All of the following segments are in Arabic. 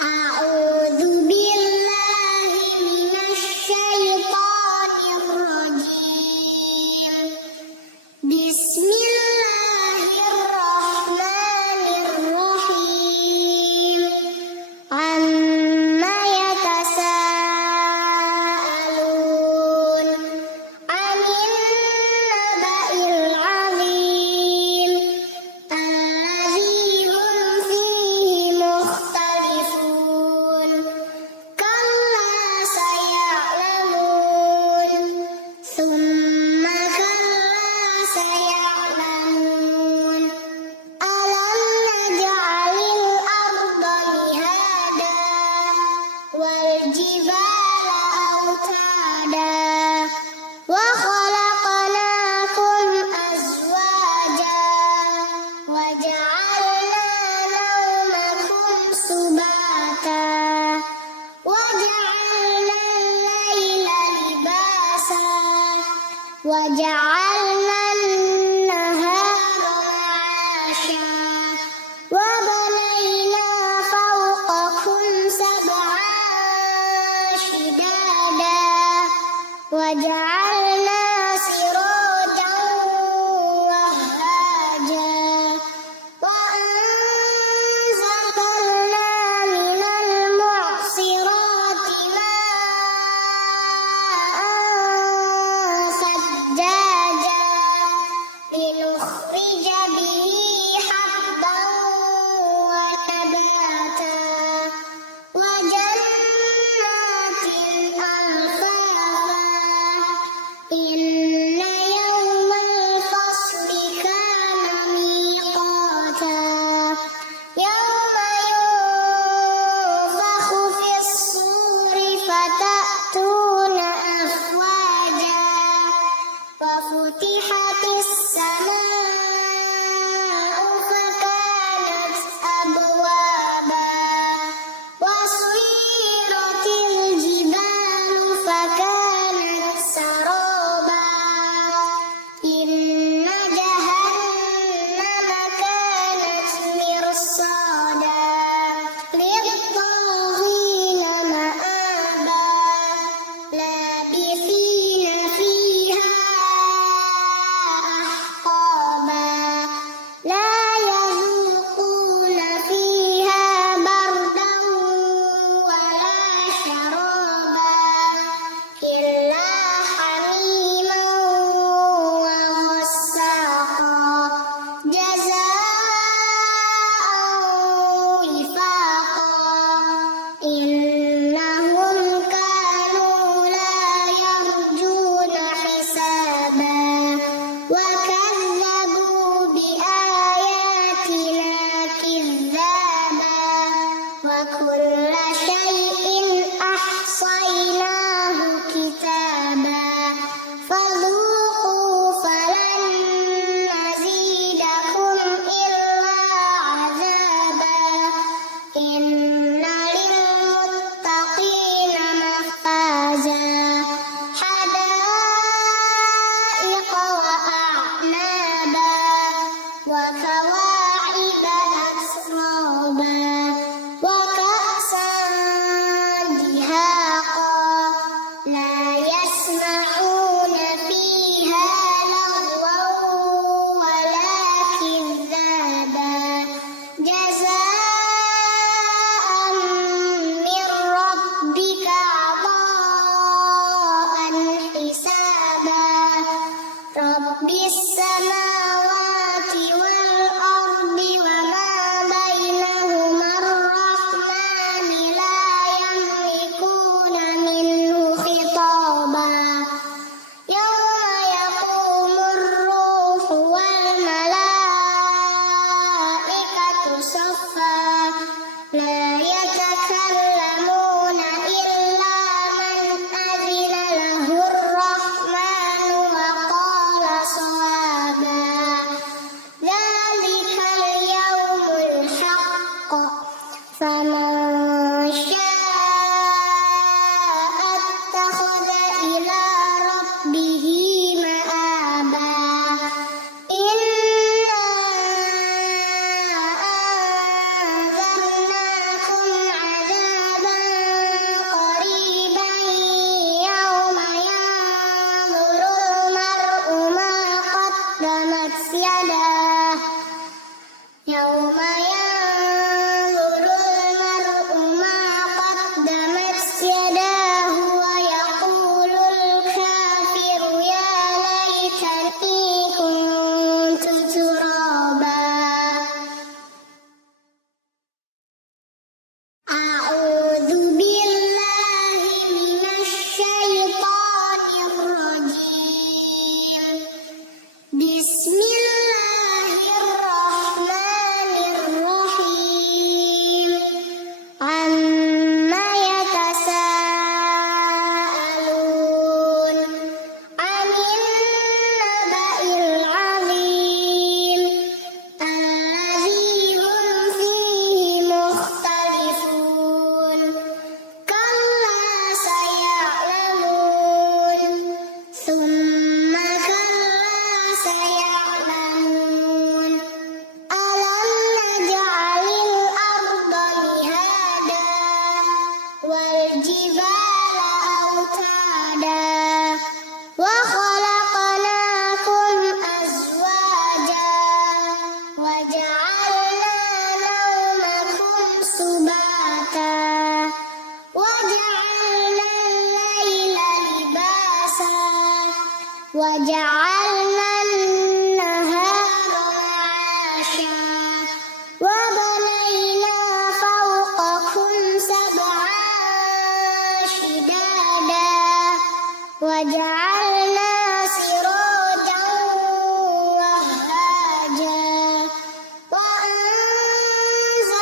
أعوذ بالله من الشيطان الرجيم. بسم الله الرحمن الرحيم. عما يتساءلون عن النبأ العظيم الذي هم فيه مختلفون. كلا سيعلمون ثم كلا سيعلمون. ألم نجعل الأرض مهادا والجبال أوتادا وخلقناكم أزواجا وجعلنا نومكم سباتا وجعلنا الليل لباسا وجعلنا النهار معاشا وبنينا فوقكم سبعا شدادا وجعلنا سراجا وهاجا وأنزلنا من المعصرات ماء ثجاجا لنخرج به حبا ونباتا وجنات ألفافا. إن يوم الفصل كان ميقاتا. يوم ينفخ في الصور فتأتون أفواجا وفتحت السماء فكانت أبوابا وسيرت الجبال فكانت سرابا. إن جهنم كانت مرصادا للطاغين مآبا لابثين فيها أحقابا لا يذوقون فيها بردا ولا شرابا إلا حميما وغساقا جزاء وفاقا. إنهم كانوا لا يرجون حسابا وكذبوا بآياتنا كذابا وكل شيء أحصيناه كتابا فذوقوا فلن نزيدكم إلا عذابا. إن للمتقين مفازا حدائق وأعنابا وكواعب أترابا وكأسا دهاقا لا يسمعون فيها لغوا ولا كذابا جزاء من ربك عطاء حسابا. رب السماوات والأرض وما بينهما الرحمن لا يملكون منه خطابا. يوم يقوم الروح والملائكة صفا لا يتكلمون إلا من أذن له الرحمن وقال صوابا. ذلك اليوم الحق فمن شاء اتخذ إلى ربه مآبا. إنا أنذرناكم وجعلنا النهار معاشا وبنينا فوقكم سبعا شدادا وجعلنا سراجا وهاجا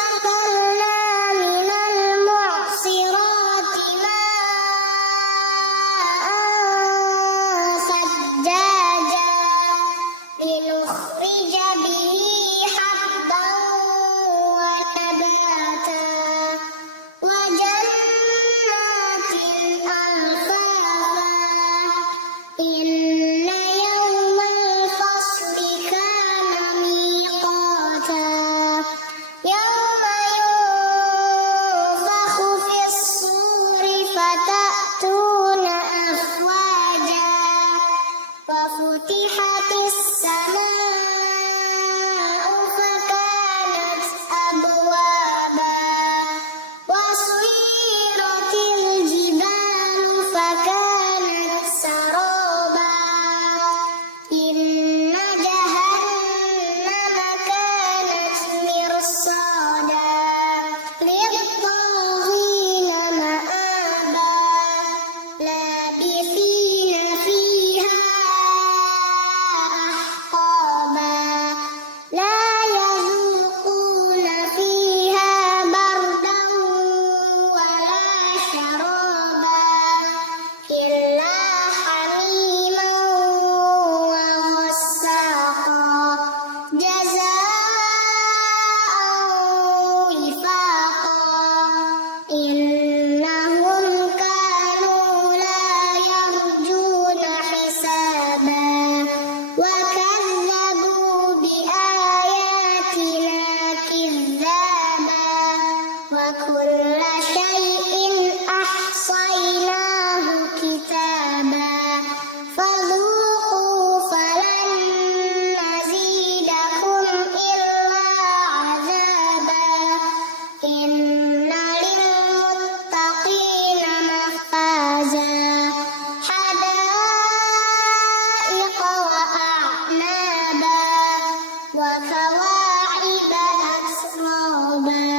وأنزلنا من المعصرات ماء ثجاجا لنخرج به حبا ونباتا وجنات ألفافا إن يوم الفصل كان ميقاتا يوم ينفخ في الصور فتأتون أفواجا وفتحت السماء فكانت أبوابا وسيرت الجبال فكانت سرابا إن جهنم كانت مرصادا للطاغين مآبا لابثين فيها أحقابا لا يذوقون فيها بردا ولا شرابا إلا حميما وغساقا جزاء وفاقا إنهم كانوا لا يرجون حسابا وكذبوا بآياتنا كذابا وكل شيء أحصيناه كتابا فذوقوا فلن نزيدكم إلا عذابا إن للمتقين مفازا حدائق وأعنابا وكواعب أترابا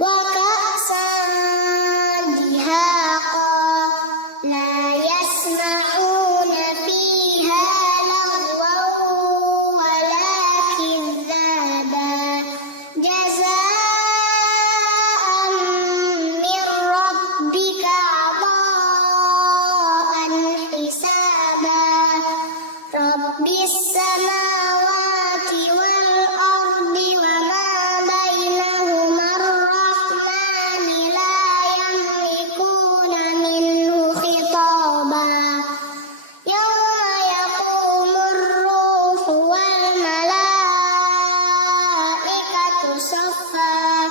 وكأسا دهاقا لا يسمعون فيها لغوا ولا كذابا جزاء من ربك عطاء حسابا رب السماوات والأرض وما بينهما الرحمن لا يملكون منه خطابا يوم يقوم الروح والملائكة صفا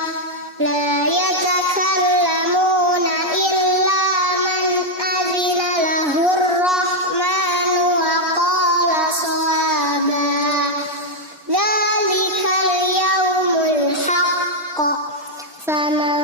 لا يتكلمون إلا من أذن له الرحمن وقال صوابا ذلك اليوم الحق فمن